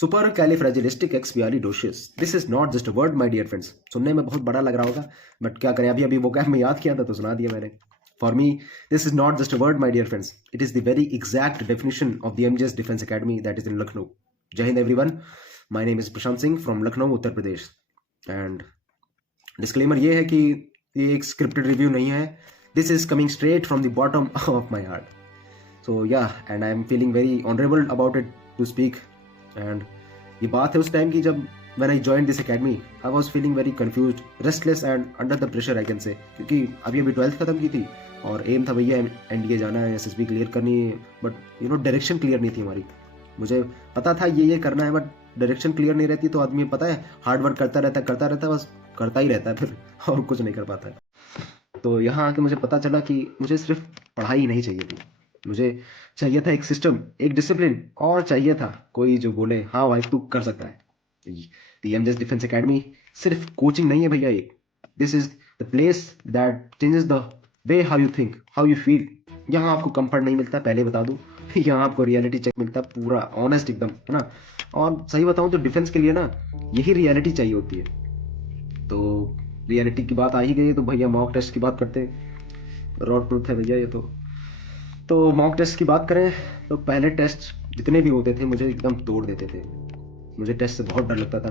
Super कैलिफ्रैजिलिस्टिक एक्सपियालिडोशियस, this is not just a word my dear friends. सुनने में बहुत बड़ा लग रहा होगा, बट क्या करें, अभी अभी वोकैब में याद किया था तो सुना दिया मैंने। For me this is not just a word my dear friends, it is the very exact definition of the MGS Defence Academy that is in Lucknow. जय हिंद everyone, my name is Prashant Singh from Lucknow Uttar Pradesh. And disclaimer ये है कि ये एक scripted review नहीं है, this is coming straight from the bottom of my heart. So ya, and I am feeling very honourable about it to speak. And ये बात है उस टाइम की जब when I joined this academy, I was feeling very confused, restless and under the pressure I can say, क्योंकि अभी अभी 12th खत्म की थी और एम था भैया एनडीए जाना है, एसएसबी क्लियर करनी है, बट डायरेक्शन क्लियर नहीं थी हमारी। मुझे पता था ये करना है, बट डायरेक्शन क्लियर नहीं रहती तो आदमी पता है हार्ड वर्क करता रहता बस करता ही रहता है फिर और कुछ नहीं कर पाता है। तो यहाँ आके मुझे पता चला कि मुझे सिर्फ पढ़ाई नहीं चाहिए थी, मुझे चाहिए था एक सिस्टम, एक डिसिप्लिन, और चाहिए था कोई जो बोले हाँ भाई तू कर सकता है। The एमजेस डिफेंस एकेडमी सिर्फ कोचिंग नहीं है भैया, एक this is the place that changes the way how you think, how you feel. यहाँ आपको कंफर्ट नहीं मिलता, पहले बता दूं यहाँ आपको रियलिटी चेक मिलता है, पूरा ऑनेस्ट एकदम, है ना। और सही बताऊं तो डिफेंस के लिए ना यही रियलिटी चाहिए होती है। तो रियलिटी की बात आ ही गई तो भैया मॉक टेस्ट की बात करते हैं, रॉड प्रूफ है भैया ये तो मॉक टेस्ट की बात करें तो पहले टेस्ट जितने भी होते थे मुझे एकदम तोड़ देते थे। मुझे टेस्ट से बहुत डर लगता था,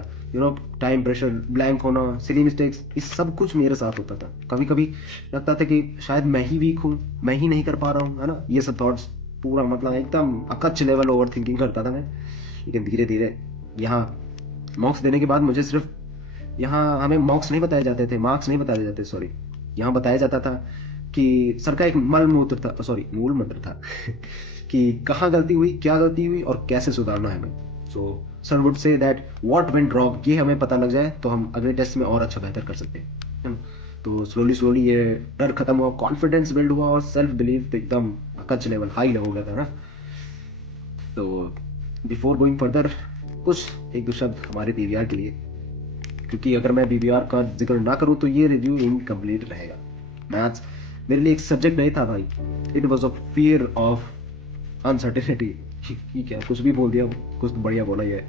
टाइम प्रेशर, ब्लैंक होना, सिली मिस्टेक्स, ये सब कुछ मेरे साथ होता था। कभी कभी लगता था कि शायद मैं ही वीक हूँ, मैं ही नहीं कर पा रहा हूँ, है ना, ये सब थॉट्स, पूरा मतलब एकदम अकच्छ लेवल ओवर थिंकिंग करता था मैं। लेकिन धीरे धीरे यहाँ मॉक्स देने के बाद मुझे सिर्फ, यहाँ हमें मॉक्स नहीं बताए जाते थे, मार्क्स नहीं बताए जाते, सॉरी, यहाँ बताया जाता था कि सर का एक मूल मंत्र था कि कहाँ गलती हुई, क्या गलती हुई और कैसे सुधारना है हमें। So sir would say that what went wrong, ये हमें पता लग जाए तो हम अगले टेस्ट में और अच्छा बेहतर कर सकते हैं, है ना। तो स्लोली स्लोली ये डर खत्म हुआ, कॉन्फिडेंस बिल्ड हुआ और सेल्फ बिलीफ एकदम अकच्छ लेवल, हाई लेवल हो गया था ना। तो बिफोर गोइंग फर्दर, कुछ एक दो शब्द हमारे बीवीआर के लिए, क्योंकि अगर मैं बीवीआर का जिक्र ना करूं तो ये रिव्यू इनकम्प्लीट रहेगा। मैथ्स मेरे लिए एक सब्जेक्ट नहीं था भाई, it was a fear of uncertainty. ठीक है, कुछ भी बोल दिया, कुछ तो बढ़िया बोला। ये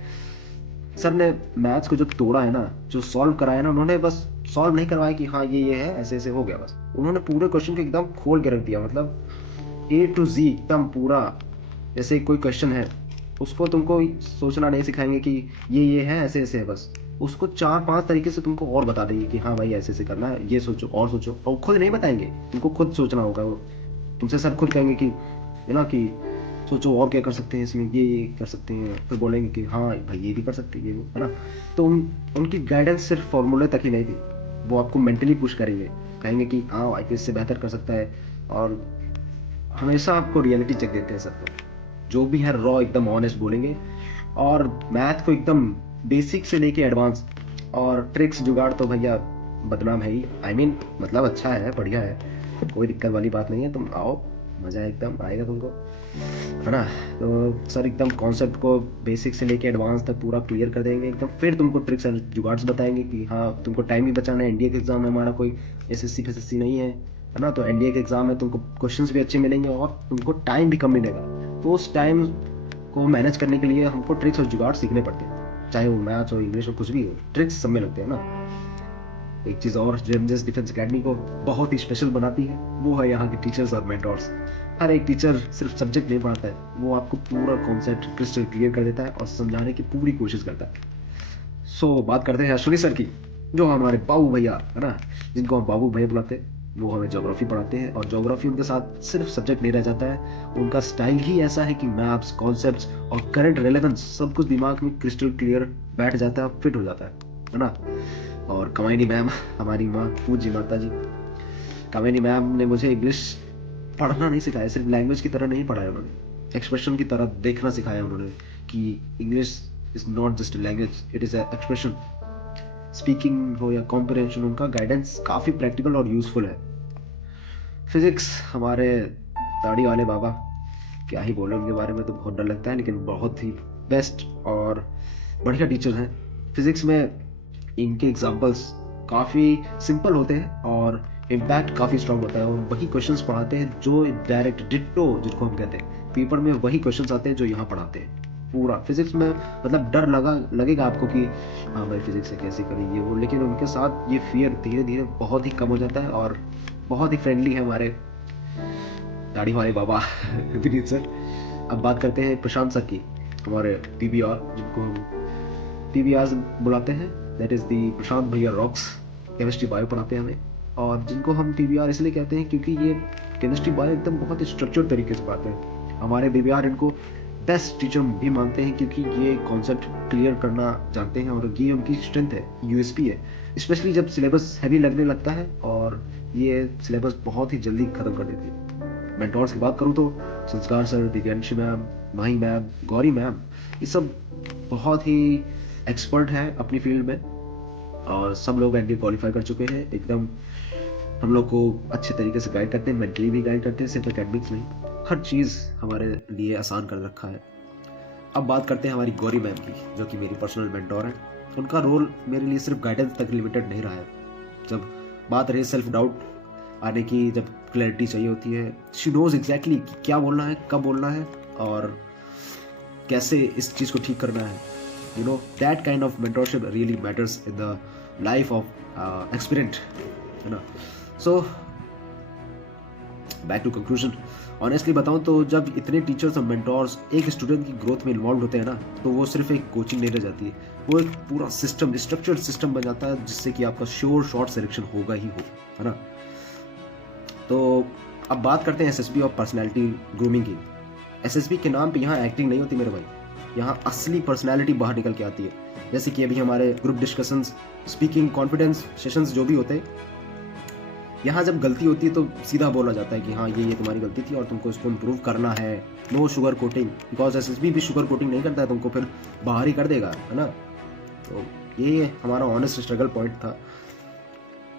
सर ने मैथ्स को जो तोड़ा है ना, जो सॉल्व कराया ना, उन्होंने बस सॉल्व नहीं करवाया कि हाँ ये है, ऐसे ऐसे हो गया, बस उन्होंने पूरे क्वेश्चन को एकदम खोल के रख दिया, मतलब ए टू जी एकदम पूरा। जैसे कोई क्वेश्चन है, उसको तुमको सोचना नहीं सिखाएंगे कि ये है, ऐसे ऐसे है, बस उसको 4-5 तरीके से तुमको और बता देंगे कि हाँ भाई ऐसे ऐसे करना है, ये सोचो और सोचो, और खुद नहीं बताएंगे, तुमको खुद सोचना होगा। वो तुमसे सर खुद कहेंगे कि कि सोचो और क्या कर सकते हैं इसमें, ये कर सकते हैं, फिर बोलेंगे कि हाँ भाई ये भी कर सकते हैं, ये भी, है ना। तो उनकी गाइडेंस सिर्फ फॉर्मूले तक ही नहीं थी, वो आपको मेंटली पुश करेंगे, कहेंगे कि हाँ भाई इससे बेहतर कर सकता है, और हमेशा आपको रियलिटी चेक देते हैं सर। तो जो भी है रॉ एकदम ऑनेस्ट बोलेंगे, और मैथ को एकदम बेसिक से लेके एडवांस, और ट्रिक्स जुगाड़ तो भैया बदनाम है ही, मतलब अच्छा है, बढ़िया है, कोई दिक्कत वाली बात नहीं है। तुम आओ, मजा एकदम आएगा तुमको, है ना। तो सर एकदम कॉन्सेप्ट को बेसिक से लेके एडवांस तक पूरा क्लियर कर देंगे एकदम, फिर तुमको ट्रिक्स एंड जुगाड्स बताएंगे कि हाँ तुमको टाइम भी बचाना है, एनडीए का एग्जाम है हमारा, कोई एसएससी फेसएससी नहीं है ना। तो एनडीए के एग्जाम में तुमको क्वेश्चंस भी अच्छे मिलेंगे और तुमको टाइम भी कम मिलेगा, तो उस टाइम को मैनेज करने के लिए हमको ट्रिक्स और जुगाड़ सीखने पड़ते हैं, चाहे वो मैथ्स हो, इंग्लिश हो, कुछ भी हो, ट्रिक्स सब में लगते हैं ना। एक चीज और जो एमजेस डिफेंस एकेडमी को बहुत ही स्पेशल बनाती है, वो है यहाँ के टीचर्स और मेंटोर्स। हर एक टीचर सिर्फ सब्जेक्ट नहीं पढ़ाता है, वो आपको पूरा कॉन्सेप्ट क्रिस्टल क्लियर कर देता है और समझाने की पूरी कोशिश करता है। बात करते हैं अश्विनी सर की, जो हमारे बाबू भैया है ना, जिनको हम बाबू भैया बुलाते हैं। वो हमें ज्योग्राफी पढ़ाते हैं, और ज्योग्राफी उनके साथ सिर्फ सब्जेक्ट नहीं रह जाता है, उनका स्टाइल ही ऐसा है कि मैप्स, कॉन्सेप्ट्स और करंट रेलेवेंस सब कुछ दिमाग में क्रिस्टल क्लियर बैठ जाता है, फिट हो जाता है ना। और कमाइनी मैम, हमारी माँ, पूज्य माता जी, कमाइनी मैम ने मुझे इंग्लिश पढ़ना नहीं सिखाया, सिर्फ लैंग्वेज की तरह नहीं पढ़ाया उन्होंने, एक्सप्रेशन की तरह देखना सिखाया उन्होंने, कि English is not just language, it is expression. Speaking हो या कॉम्प्रिहेंशन, उनका गाइडेंस काफी प्रैक्टिकल और यूजफुल है। फिजिक्स, हमारे दाढ़ी वाले बाबा, क्या ही बोले उनके बारे में, तो बहुत डर लगता है, लेकिन बहुत ही बेस्ट और बढ़िया टीचर हैं फिजिक्स में। इनके एग्जाम्पल्स काफ़ी सिंपल होते हैं और इम्पैक्ट काफ़ी स्ट्रांग होता है, और वही क्वेश्चंस पढ़ाते हैं जो डायरेक्ट डिट्टो जिसको हम कहते हैं, पेपर में वही क्वेश्चंस आते हैं जो यहाँ पढ़ाते हैं। पूरा फिजिक्स में मतलब डर लगेगा आपको कि हाँ भाई फिजिक्स है कैसे करें ये वो, लेकिन उनके साथ ये फियर धीरे धीरे बहुत ही कम हो जाता है और बहुत ही फ्रेंडली है हमारे दाढ़ी वाले बाबा विनीत सर। अब बात करते हैं प्रशांत सर की, हमारे पीबीआर, जिनको हम पीबीआर बुलाते हैं, दैट इज दी प्रशांत भैया रॉक्स। केमिस्ट्री बायो पढ़ाते हैं हमें, और जिनको हम पीबीआर इसलिए कहते हैं क्योंकि ये केमिस्ट्री बायो एकदम बहुत ही स्ट्रक्चर्ड तरीके से पढ़ाते हैं। हमारे पीबीआर इनको बेस्ट टीचर भी मानते हैं क्योंकि ये कॉन्सेप्ट क्लियर करना जानते हैं, और ये उनकी स्ट्रेंथ है, यूएसपी है, स्पेशली जब सिलेबस हैवी लगने लगता है और ये सिलेबस बहुत ही जल्दी खत्म कर देती है। मेंटोर्स की बात करूँ तो संस्कार सर, दिव्यांशी मैम, माही मैम, गौरी मैम, ये सब बहुत ही एक्सपर्ट हैं अपनी फील्ड में, और सब लोग एनडीए क्वालिफाई कर चुके हैं एकदम। हम लोग को अच्छे तरीके से गाइड करते हैं, मेंटली भी गाइड करते हैं, सिर्फ एकेडमिक्स नहीं, हर चीज़ हमारे लिए आसान कर रखा है। अब बात करते हैं हमारी गौरी मैम की, जो कि मेरी पर्सनल मेंटोर है। उनका रोल मेरे लिए सिर्फ गाइडेंस तक लिमिटेड नहीं रहा है। जब बात रही सेल्फ डाउट आने की, जब क्लैरिटी चाहिए होती है, शी नोज एग्जैक्टली क्या बोलना है, कब बोलना है, और कैसे इस चीज़ को ठीक करना है। You know that kind of mentorship really matters in the life of experient, है ना। So back to conclusion, honestly बताऊं तो जब इतने टीचर्स और मेंटोर्स एक स्टूडेंट की ग्रोथ में इन्वॉल्व होते हैं ना, तो वो सिर्फ एक कोचिंग नहीं रह जाती है, वो एक पूरा सिस्टम, स्ट्रक्चर्ड सिस्टम बन जाता है, जिससे कि आपका श्योर शॉर्ट सिलेक्शन होगा ही हो, है ना। तो अब बात करते हैं एसएसबी और पर्सनैलिटी ग्रूमिंग की। एसएसबी के नाम पे यहाँ एक्टिंग नहीं होती मेरे भाई, यहाँ असली पर्सनैलिटी बाहर निकल के आती है। जैसे कि अभी हमारे group discussions, speaking, confidence sessions जो भी होते हैं, यहाँ जब गलती होती है तो सीधा बोला जाता है कि हाँ ये तुम्हारी गलती थी और तुमको इसको इम्प्रूव करना है। No sugar coating, because SSB भी शुगर कोटिंग नहीं करता है, तुमको फिर बाहर ही कर देगा, है ना। तो ये हमारा ऑनेस्ट स्ट्रगल पॉइंट था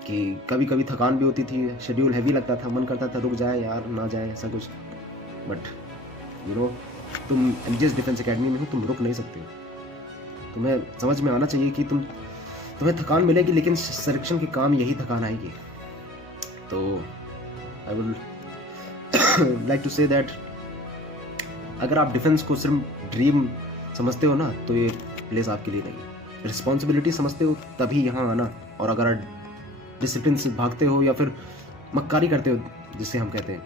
कि कभी कभी थकान भी होती थी, शेड्यूल हैवी लगता था, मन करता था रुक जाए यार, ना जाए, ऐसा कुछ। बट यू नो तुम एमजीएस डिफेंस एकेडमी में हो, तुम रुक नहीं सकते। तुम्हें समझ में आना चाहिए कि तुम्हें थकान मिलेगी, लेकिन सिलेक्शन के काम यही थकान आएगी। तो I would like to say that अगर आप डिफेंस को सिर्फ ड्रीम समझते हो ना, तो ये प्लेस आपके लिए नहीं। रिस्पॉन्सिबिलिटी समझते हो तभी यहाँ आना, और अगर डिसिप्लिन से भागते हो या फिर मक्कारी करते हो जिसे हम कहते हैं,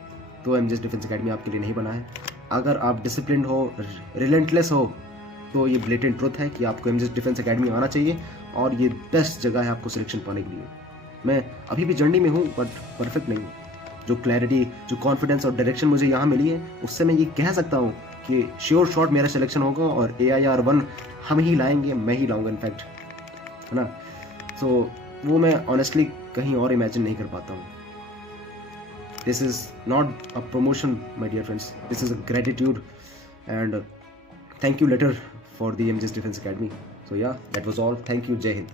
तो एमजीएस डिफेंस एकेडमी आपके लिए नहीं बना है। अगर आप डिसिप्लिन हो, रिलेंटलेस हो, तो ये ब्लेटेंट ट्रुथ है कि आपको एमजीएस डिफेंस एकेडमी आना चाहिए, और ये बेस्ट जगह है आपको सिलेक्शन पाने के लिए। मैं अभी भी जर्नी में हूँ, बट परफेक्ट नहीं हूँ। जो क्लैरिटी, जो कॉन्फिडेंस और डायरेक्शन मुझे यहाँ मिली है, उससे मैं ये कह सकता हूँ कि श्योर शॉट मेरा सिलेक्शन होगा, और AIR 1 हम ही लाएंगे, मैं ही लाऊंगा इनफैक्ट, है ना। सो वो मैं ऑनेस्टली कहीं और इमेजिन नहीं कर पाता हूँ। This is not a promotion my dear friends, this is a gratitude and thank you letter for the MGS Defence Academy. So ya that was all, thank you, जय हिंद।